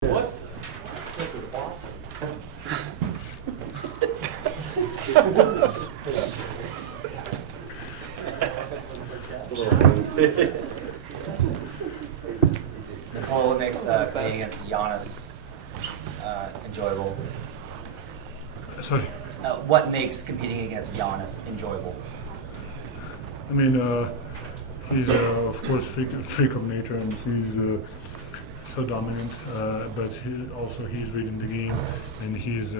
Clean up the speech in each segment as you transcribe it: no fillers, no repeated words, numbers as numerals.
What? This is awesome. Nikola, what makes playing against Giannis enjoyable? Sorry. What makes competing against Giannis enjoyable? I mean, he's of course freak of nature, and he's so dominant. But he's reading the game, and he's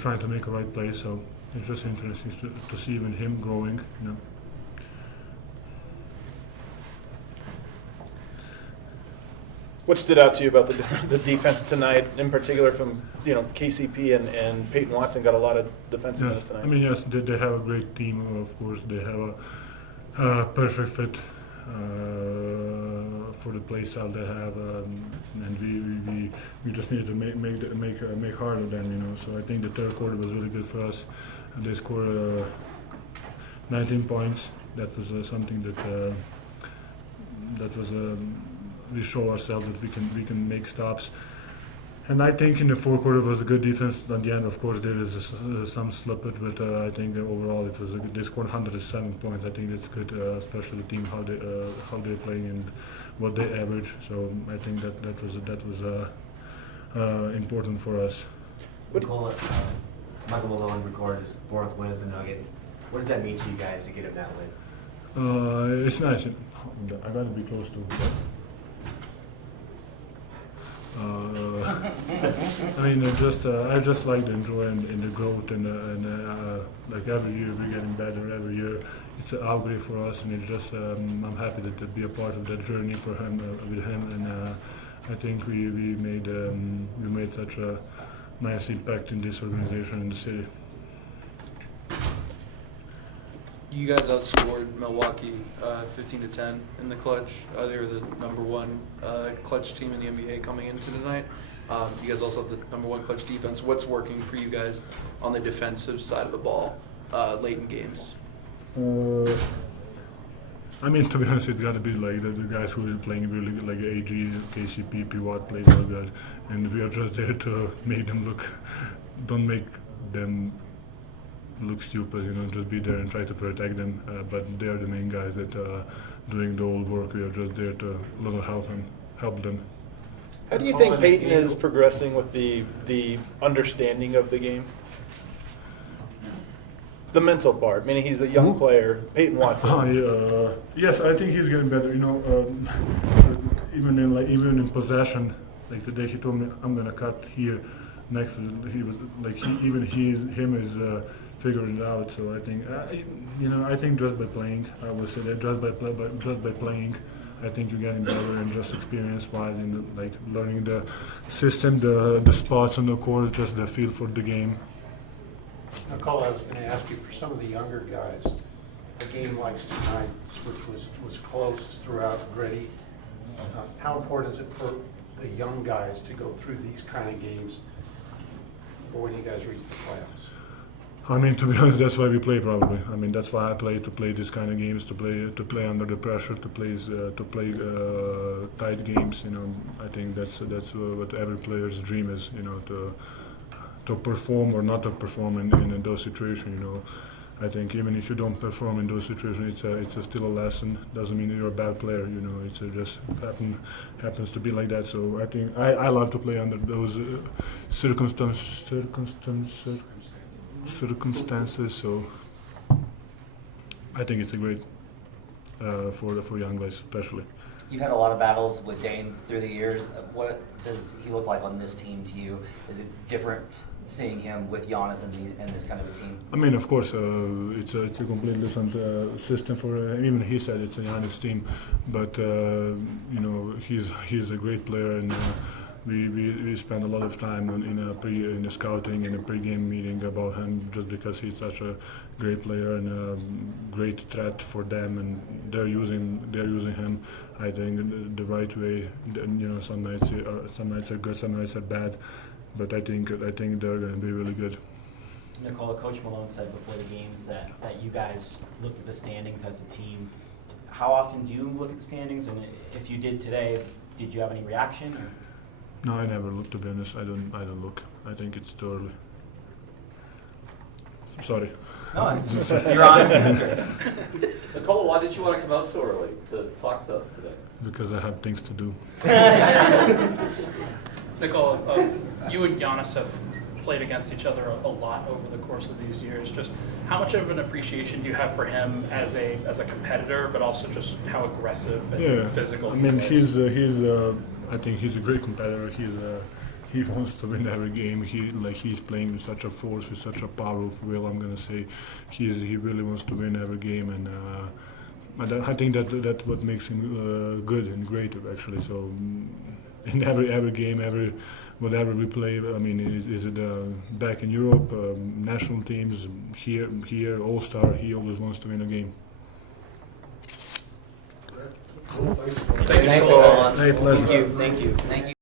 trying to make a right play. So it's just interesting to see even him growing. You know. What stood out to you about the defense tonight, in particular from KCP and Peyton Watson got a lot of defensive minutes tonight? I mean, yes, they have a great team. Of course, they have a perfect fit for the play style they have, and we just need to make harder than So I think the third quarter was really good for us. And they scored 19 points. That was something that was. We show ourselves that we can make stops, and I think in the fourth quarter was a good defense. At the end, of course, there is some slippage, but I think overall it was a good. They scored 107 points. I think it's good, especially the team how they're playing and what they average. So I think that was important for us. Nikola, Michael Malone recorded his fourth win as a Nugget. What does that mean to you guys to get him that win? It's nice. I gotta be close to. I mean, I just like the enjoy and the growth and like every year we're getting better. Every year it's an upgrade for us, and it's just I'm happy to be a part of that journey for him with him, and I think we made such a nice impact in this organization in the city. You guys outscored Milwaukee 15-10 in the clutch. They were the number one clutch team in the NBA coming into tonight. You guys also have the number one clutch defense. What's working for you guys on the defensive side of the ball late in games? I mean, to be honest, it's got to be like the guys who are playing really good, like AG, KCP, P-Watt played real good, and we are just there to make them don't make them look stupid, just be there and try to protect them. But they are the main guys that doing the old work. We are just there to help them. How do you think Peyton is progressing with the understanding of the game? The mental part, meaning he's a young player, Peyton Watson. Yes, I think he's getting better. Even in possession, like today he told me I'm gonna cut here. Next, he was like him is figuring it out. So I think I think just by playing, I would say that just by playing, I think you're getting better, and just experience-wise, and like learning the system, the spots on the court, just the feel for the game. Nikola, I was going to ask you, for some of the younger guys, a game like tonight, which was close throughout, gritty, how important is it for the young guys to go through these kind of games for when you guys reach the playoffs? I mean, to be honest, that's why we play probably. I mean, that's why I play, to play this kind of games, to play under the pressure, to play tight games. I think that's what every player's dream is. To perform or not to perform in those situations. I think even if you don't perform in those situations, it's still a lesson. Doesn't mean you're a bad player. It's just happens to be like that. So I think I love to play under those circumstances. So I think it's a great for young guys especially. You've had a lot of battles with Dame through the years. What does he look like on this team to you? Is it different seeing him with Giannis and this kind of a team? I mean, of course, it's a completely different system for even he said it's a Giannis team, but he's a great player, and we spend a lot of time in the scouting and a pre-game meeting about him, just because he's such a great player and a great threat for them, and they're using him, I think, the right way. Some nights are good, some nights are bad, but I think they're going to be really good. Nikola, Coach Malone said before the games that you guys looked at the standings as a team. How often do you look at the standings, and if you did today, did you have any reaction? Or? No, I never look. To be honest, I don't look. I think it's too early. I'm sorry. No, it's your honest answer. Nikola, why did you want to come out so early to talk to us today? Because I have things to do. Nikola, you and Giannis have played against each other a lot over the course of these years. Just how much of an appreciation do you have for him as a competitor, but also just how aggressive and physical I mean, he is? I think he's a great competitor. He wants to win every game. He's playing with such a force, with such a power. Will I'm gonna say, he really wants to win every game, and I think that's what makes him good and great actually. So in every game, whatever we play, I mean, is it back in Europe, national teams, here, All-Star, he always wants to win a game. Thanks, Nikola. Hey, pleasure. Thank you.